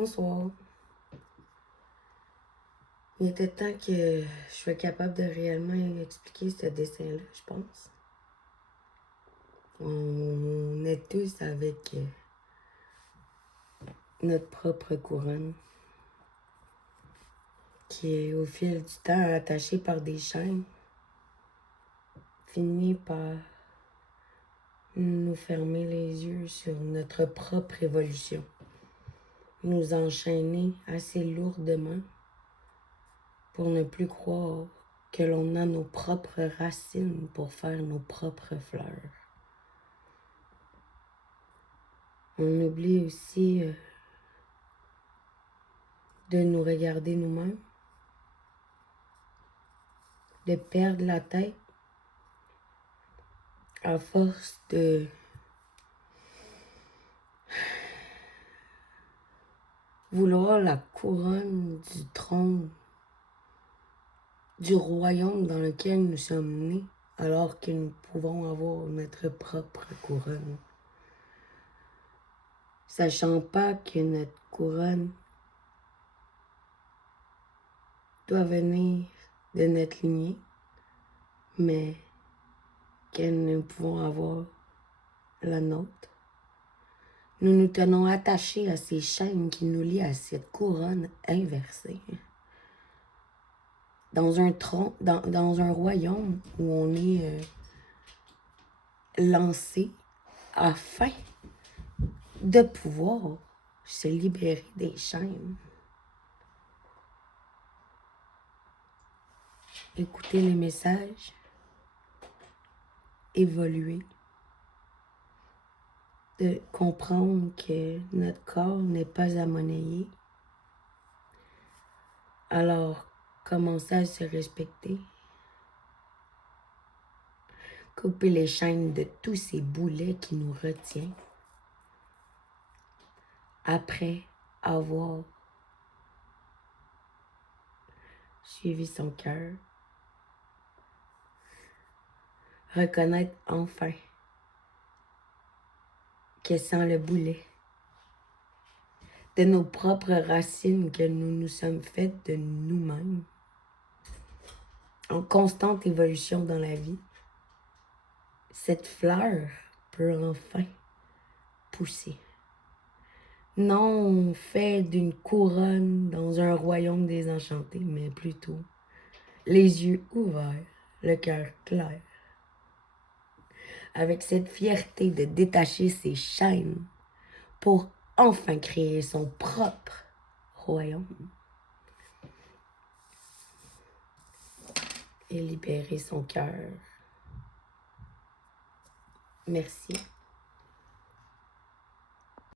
Bonsoir. Il était temps que je sois capable de réellement expliquer ce dessin-là, je pense. On est tous avec notre propre couronne, qui est au fil du temps attachée par des chaînes, finit par nous fermer les yeux sur notre propre évolution, nous enchaîner assez lourdement pour ne plus croire que l'on a nos propres racines pour faire nos propres fleurs. On oublie aussi de nous regarder nous-mêmes, de perdre la tête à force de vouloir la couronne du trône, du royaume dans lequel nous sommes nés, alors que nous pouvons avoir notre propre couronne. Sachant pas que notre couronne doit venir de notre lignée, mais que nous pouvons avoir la nôtre. Nous nous tenons attachés à ces chaînes qui nous lient à cette couronne inversée. Dans un royaume où on est lancé afin de pouvoir se libérer des chaînes. Écouter les messages, évoluer, de comprendre que notre corps n'est pas à monnayer. Alors, commencer à se respecter. Couper les chaînes de tous ces boulets qui nous retiennent. Après avoir suivi son cœur, reconnaître enfin que sans le boulet de nos propres racines que nous nous sommes faites de nous-mêmes, en constante évolution dans la vie, cette fleur peut enfin pousser. Non fait d'une couronne dans un royaume désenchanté, mais plutôt les yeux ouverts, le cœur clair, avec cette fierté de détacher ses chaînes pour enfin créer son propre royaume et libérer son cœur. Merci.